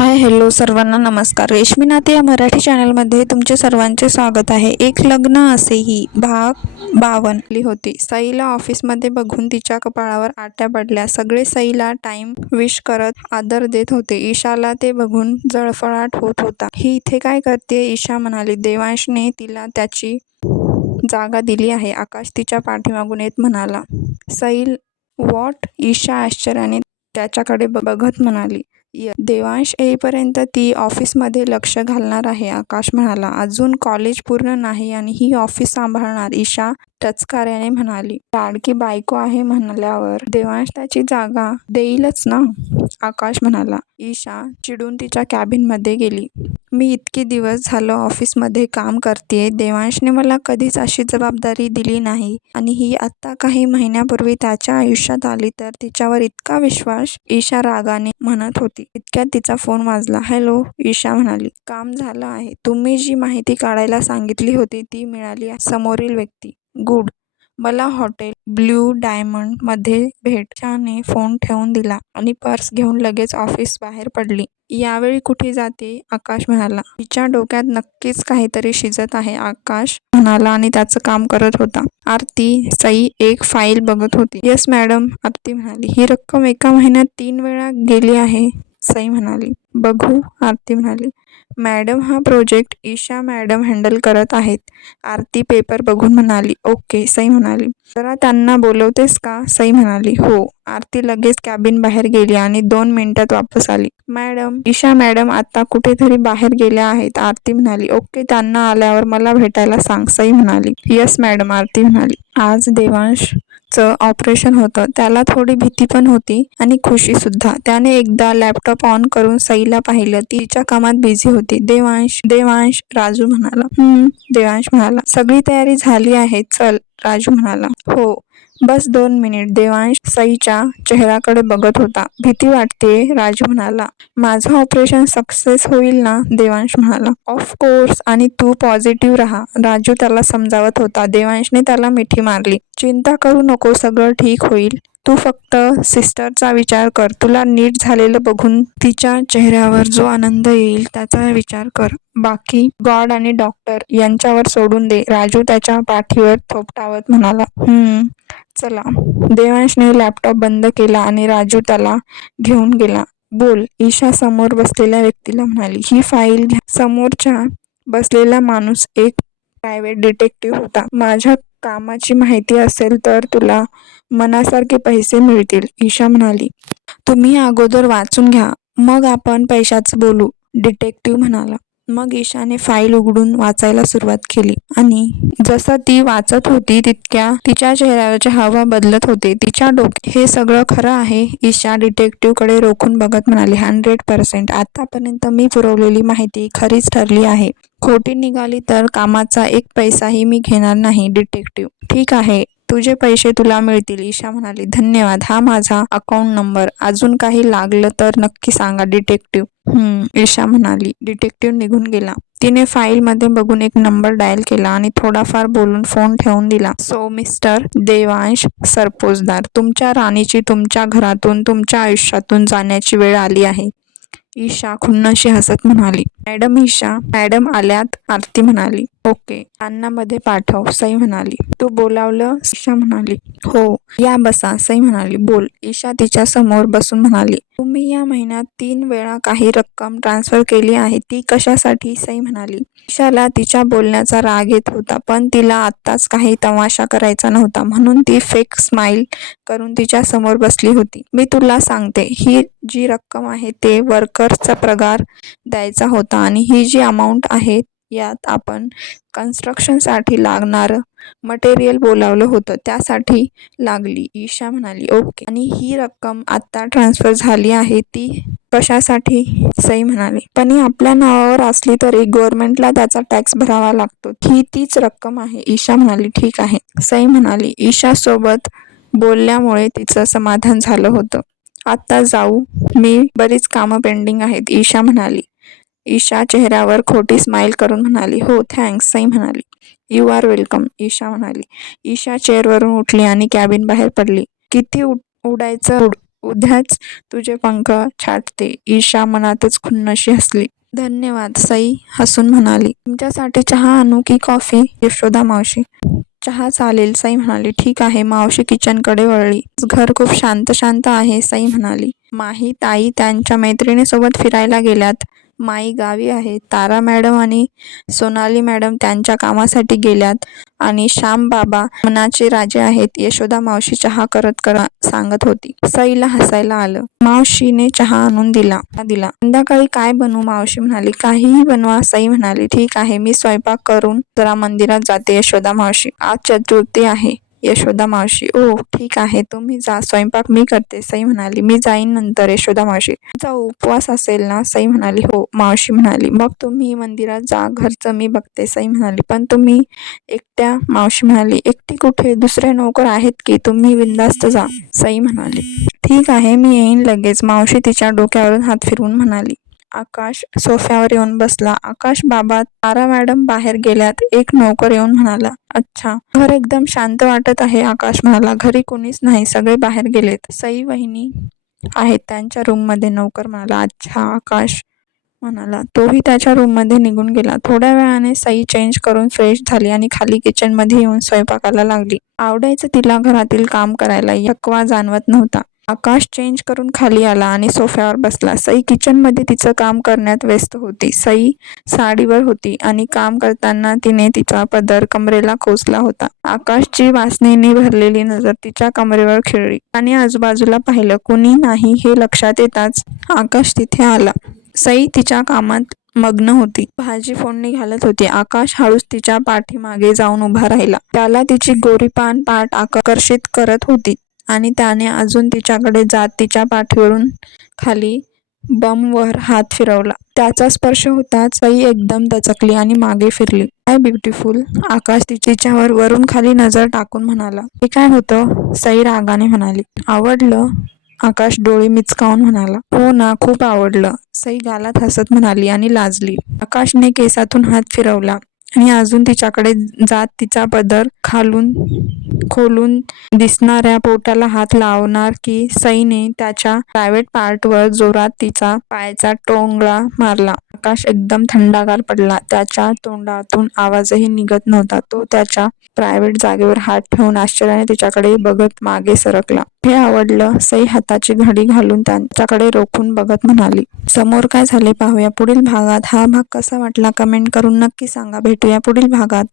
Hi hello सर्वांना नमस्कार. रेशमी नाते या मराठी चॅनलमध्ये तुमचे सर्वांचे स्वागत आहे. एक लग्न असेही भाग 52 होती. सईला ऑफिसमध्ये बघून तिच्या कपाळावर आट्या पडल्या. सगळे सईला टाइम विश करत आदर देत होते. ईशाला ते बघून जळफळाट होत होता. ही इथे काय करते? ईशा म्हणाली. देवांशने तिला त्याची जागा दिली आहे. आकाश तिच्या पाठीमागून येत म्हणाला. सई व्हॉट? ईशा आश्चर्याने त्याच्याकडे बघत म्हणाली. देवांश येईपर्यंत ती ऑफिसमध्ये लक्ष घालणार आहे. आकाश म्हणाला. अजून कॉलेज पूर्ण नाही आणि ही ऑफिस सांभाळणार? ईशा टचकाऱ्याने म्हणाली. लाडकी बायको आहे म्हणल्यावर देवांश त्याची जागा देईलच ना? आकाश म्हणाला. ईशा चिडून तिच्या कॅबिनमध्ये गेली. मी इतके दिवस झालं ऑफिसमध्ये काम करतेय. देवांशने मला कधीच अशी जबाबदारी दिली नाही आणि ही आत्ता काही महिन्यापूर्वी त्याच्या आयुष्यात आली तर तिच्यावर इतका विश्वास? ईशा रागाने म्हणत होती. इतक्यात तिचा फोन वाजला. हॅलो, ईशा म्हणाली. काम झालं आहे. तुम्ही जी माहिती काढायला सांगितली होती ती मिळाली आहे. समोरील व्यक्ती. गुड. मला हॉटेल ब्ल्यू डायमंड मध्ये भेट. ईशाने फोन ठेवून दिला आणि पर्स घेऊन लगेच ऑफिस बाहेर पडली. यावेळी कुठे जाते? आकाश म्हणाला. तिच्या डोक्यात नक्कीच काहीतरी शिजत आहे, आकाश म्हणाला आणि त्याचं काम करत होता. आरती. सई एक फाईल बघत होती. येस मॅडम, आरती म्हणाली. ही रक्कम एका महिन्यात 3 वेळा गेली आहे, सई म्हणाली. बघू, आरती म्हणाली. मॅडम, हा प्रोजेक्ट ईशा मॅडम हँडल करत आहेत. आरती पेपर बघून म्हणाली. ओके, सई म्हणाली. जरा त्यांना बोलवतेस का? सई म्हणाली. हो. आरती लगेच कॅबिन बाहेर गेली आणि 2 मिनिटात वापस आली. मॅडम, ईशा मॅडम आता कुठेतरी बाहेर गेल्या आहेत, आरती म्हणाली. ओके, त्यांना आल्यावर मला भेटायला सांग, सई म्हणाली. येस मॅडम, आरती म्हणाली. आज देवांशचं ऑपरेशन होतं. त्याला थोडी भीती पण होती आणि खुशी सुद्धा. त्याने एकदा लॅपटॉप ऑन करून सईला पाहिलं. तिच्या कामात बिझी होती. देवांश, देवांश, राजू म्हणाला. देवांश म्हणाला. सगळी तयारी झाली आहे, चल, राजू म्हणाला. हो, बस 2 मिनिट. देवांश सईच्या चेहऱ्याकडे बघत होता. भीती वाटतेय, राजू म्हणाला. माझं ऑपरेशन सक्सेस होईल ना? देवांश म्हणाला. ऑफकोर्स, आणि तू पॉझिटिव्ह राहा, राजू त्याला समजावत होता. देवांशने त्याला मिठी मारली. चिंता करू नको, सगळं ठीक होईल. तू फक्त सिस्टरचा विचार कर. तुला नीट झालेलं बघून तिच्या चेहऱ्यावर जो आनंद येईल त्याचा विचार कर. बाकी गॉड आणि डॉक्टर यांच्यावर सोडून दे, राजू त्याच्या पाठीवर थोपटावत म्हणाला. चला. देवांशने लॅपटॉप बंद केला आणि राजू त्याला घेऊन गेला. बोल, ईशा समोर बसलेल्या व्यक्तीला म्हणाली. ही फाईल घ्या. समोरच्या बसलेला माणूस एक प्रायव्हेट डिटेक्टिव्ह होता. माझ्या कामाची माहिती असेल तर तुला मनासारखे पैसे मिळतील, ईशा म्हणाली. तुम्ही अगोदर वाचून घ्या, मग आपण पैशाचं बोलू, डिटेक्टिव्ह म्हणाला. मग ईशाने फाईल उघडून वाचायला सुरुवात केली आणि जसं ती वाचत होती तितक्या तिच्या चेहऱ्यावरची हावभाव बदलत होते. तिच्या डोक्यात हे सगळं खरं आहे? ईशा डिटेक्टिव्हकडे रोखून बघत म्हणाली. 100%. आतापर्यंत मी पुरवलेली माहिती खरीच ठरली आहे. खोटी निघाली तर कामाचा 1 पैसाही मी घेणार नाही, डिटेक्टिव्ह. ठीक आहे, तुझे पैसे तुला मिळतील, ईशा म्हणाली. धन्यवाद. हा माझा अकाउंट नंबर. अजून काही लागलं तर नक्की सांगा, डिटेक्टिव्ह. ईशा म्हणाली. डिटेक्टिव्ह निघून गेला. तिने फाईलमध्ये बघून एक नंबर डायल केला आणि थोडाफार बोलून फोन ठेवून दिला. सो मिस्टर देवांश सरपोजदार, तुमच्या राणीची तुमच्या घरातून, तुमच्या आयुष्यातून जाण्याची वेळ आली आहे, ईशा खुन्नशी हसत म्हणाली. मॅडम ईशा मॅडम आल्यात, आरती म्हणाली. ओके, त्यांना मध्ये पाठव, सई म्हणाली. तू बोलावलं? ईशा म्हणाली. हो, या बसा, सई म्हणाली. बोल, ईशा तिच्या समोर बसून म्हणाली. तुम्ही या महिन्यात 3 वेळा काही रक्कम ट्रान्सफर केली आहे, ती कशासाठी? सई म्हणाली. ईशाला तिच्या बोलण्याचा राग येत होता, पण तिला आत्ताच काही तमाशा करायचा नव्हता, म्हणून ती फेक स्माईल करून तिच्या समोर बसली होती. मी तुला सांगते, ही जी रक्कम आहे ते वर्कर्सचा पगार द्यायचा होता आणि ही जी अमाऊंट आहे यात आपण कन्स्ट्रक्शनसाठी लागणारं मटेरियल बोलावलं होतं, त्यासाठी लागली, ईशा म्हणाली. ओके, आणि ही रक्कम आत्ता ट्रान्सफर झाली आहे, ती कशासाठी? सई म्हणाली. पण ही आपल्या नावावर असली तरी गव्हर्नमेंटला त्याचा टॅक्स भरावा लागतो. ही तीच रक्कम आहे, ईशा म्हणाली. ठीक आहे, सई म्हणाली. ईशा सोबत बोलल्यामुळे तिचं समाधान झालं होतं. आता जाऊ, मी बरीच कामं पेंडिंग आहेत, ईशा म्हणाली. ईशा चेहऱ्यावर खोटी स्माईल करून म्हणाली. हो, थँक्स, सई म्हणाली. यू आर वेलकम, ईशा म्हणाली. ईशा चेअरवरून उठली आणि कॅबिन बाहेर पडली. किती उडायचं उड, उद्याच तुझे पंख छाटते. ईशा मनातच खुन्नशी हसली. धन्यवाद, सई हसून म्हणाली. तुमच्यासाठी चहा आणू की कॉफी? यशोदा मावशी. चहा चालेल, सई म्हणाली. ठीक आहे. मावशी किचनकडे वळली. घर खूप शांत शांत आहे, सई म्हणाली. माही ताई त्यांच्या मैत्रिणीसोबत फिरायला गेल्यात. माई गावी आहे. तारा मॅडम आणि सोनाली मॅडम त्यांच्या कामासाठी गेल्यात आणि श्याम बाबा मनाचे राजे आहेत, यशोदा मावशी चहा करत करत सांगत होती. सईला हसायला आलं. मावशीने चहा आणून दिला. संध्याकाळी काय बनवू? मावशी म्हणाली. काहीही बनवा, सई म्हणाली. ठीक आहे, मी स्वयंपाक करून जरा मंदिरात जाते. यशोदा मावशी. आज चतुर्थी आहे. यशोदा मावशी. ओ ठीक आहे, तुम्ही जा, स्वयंपाक मी करते, सई म्हणाली. मी जाईन नंतर. यशोदा मावशी. तुमचा उपवास असेल ना? सई म्हणाली. हो. मावशी म्हणाली. मग तुम्ही मंदिरात जा, घरचं मी बघते, सई म्हणाली. पण तुम्ही एकट्या? मावशी म्हणाली. एकटी कुठे? दुसरे नोकर आहेत की, तुम्ही बिनधास्त जा, सई म्हणाली. ठीक आहे, मी येईन लगेच. मावशी तिच्या डोक्यावरून हात फिरवून म्हणाली. आकाश सोफ्यावर येऊन बसला. आकाश बाबा, तारा मॅडम बाहेर गेल्यात. एक नोकर येऊन म्हणाला. अच्छा. घर एकदम शांत वाटत आहे, आकाश म्हणाला. घरी कोणीच नाही, सगळे बाहेर गेलेत. सई वहिनी आहेत त्यांच्या रूममध्ये, नोकर म्हणाला. अच्छा, आकाश म्हणाला. तोही त्याच्या रूममध्ये निघून गेला. थोड्या वेळाने सई चेंज करून फ्रेश झाली आणि खाली किचनमध्ये येऊन स्वयंपाकाला लागली. आवडायचं तिला घरातील काम करायला, थकवा जाणवत नव्हता. आकाश चेंज करून खाली आला आणि सोफ्यावर बसला. सई किचनमध्ये तिचं काम करण्यात व्यस्त होती. सई साडीवर होती आणि काम करताना तिने तिचा पदर कमरेला खोचला होता. आकाशची वासनेने भरलेली नजर तिच्या कमरेवर खिळली आणि आजूबाजूला पाहिलं. कुणी नाही हे लक्षात येताच आकाश तिथे आला. सई तिच्या कामात मग्न होती. भाजी फोडणी घालत होती. आकाश हळूच तिच्या पाठीमागे जाऊन उभा राहिला. त्याला तिची गोरीपान पाठ आकर्षित करत होती आणि त्याने अजून तिच्याकडे जात तिच्या पाठीवरून खाली बमवर हात फिरवला. त्याचा स्पर्श होताच सई एकदम दचकली आणि मागे फिरली. काय ब्युटिफुल, आकाश तिच्यावर वरून खाली नजर टाकून म्हणाला. हे काय होतं? सई रागाने म्हणाली. आवडलं? आकाश डोळे मिचकावून म्हणाला. हो ना, खूप आवडलं, सई गालात हसत म्हणाली आणि लाजली. आकाशने केसातून हात फिरवला आणि अजून तिच्याकडे जात तिचा पदर खोलून दिसणाऱ्या पोटाला हात लावणार की सईने त्याच्या प्रायव्हेट पार्टवर जोरात तिचा पायाचा टोंगळा मारला. आकाश एकदम थंडागार पडला. त्याच्या तोंडातून आवाजही निघत नव्हता. तो त्याच्या प्रायव्हेट जागेवर हात ठेवून आश्चर्याने तिच्याकडे बघत मागे सरकला. हे आवडलं, सई हाताची घडी घालून त्यांच्याकडे रोखून बघत म्हणाली. समोर काय झाले पाहूया पुढील भागात. हा भाग कसा वाटला कमेंट करून नक्की सांगा. भेटूया पुढील भागात.